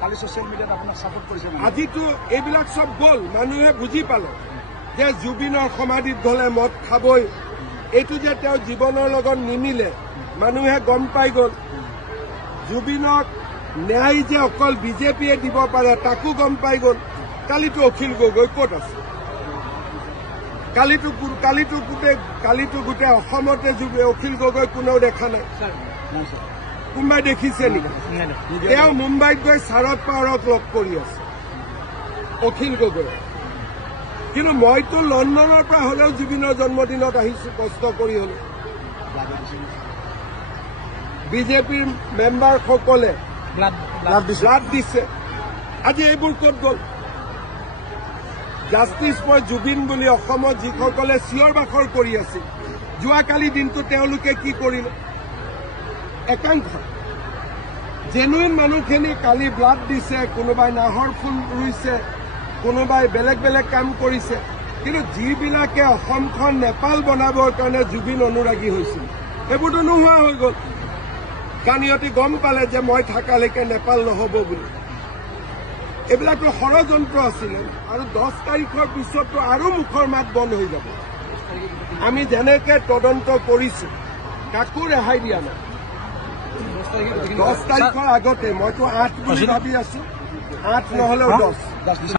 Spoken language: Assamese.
কালি সোশ্যাল মিডিয়াত আপোনাক সাপোৰ্ট কৰিছে আজিতো এইবিলাক সব গ'ল মানুহে বুজি পালে যে জুবিনৰ সমাধিত গ'লে মদ খাবই এইটো যে তেওঁ জীৱনৰ লগত নিমিলে মানুহে গম পাই গ'ল জুবিনক ন্যায় যে অকল বিজেপিয়ে দিব পাৰে তাকো গম পাই গ'ল কালিতো অখিল গগৈ ক'ত আছে কালিতো গোটেই অসমতে অখিল গগৈ কোনেও দেখা নাই কোনোবাই দেখিছে নেকি তেওঁ মুম্বাইত গৈ শাৰদ পাৱাৰক লগ কৰি আছে অখিল গগৈ কিন্তু মইতো লণ্ডনৰ পৰা হলেও জুবিনৰ জন্মদিনত আহিছো কষ্ট কৰি হলো বিজেপিৰ মেম্বাৰসকলে ব্লাড দিছে আজি এইবোৰ ক'ত গ'ল জাষ্টিছ ফৰ জুবিন বুলি অসমত যিসকলে চিঞৰ বাখৰ কৰি আছিল যোৱাকালি দিনটো তেওঁলোকে কি কৰিলে একাংশ জেনুইন মানুহখিনি কালি ব্লাড দিছে কোনোবাই নাহৰ ফুল ৰুইছে কোনোবাই বেলেগ বেলেগ কাম কৰিছে কিন্তু যিবিলাকে অসমখন নেপাল বনাবৰ কাৰণে জুবিন অনুৰাগী হৈছিল সেইবোৰতো নোহোৱা হৈ গ'ল কাৰণ ইহঁতে গম পালে যে মই থাকালৈকে নেপাল নহ'ব বুলি এইবিলাকতো ষড়যন্ত্ৰ আছিলে আৰু 10 তাৰিখৰ পিছতো আৰু মুখৰ মাত বন্ধ হৈ যাব আমি যেনেকে তদন্ত কৰিছো কাকো ৰেহাই দিয়া নাই 10 তাৰিখৰ আগতে মইতো 8 বুলি ভাবি আছো 8 নহ'লেও 10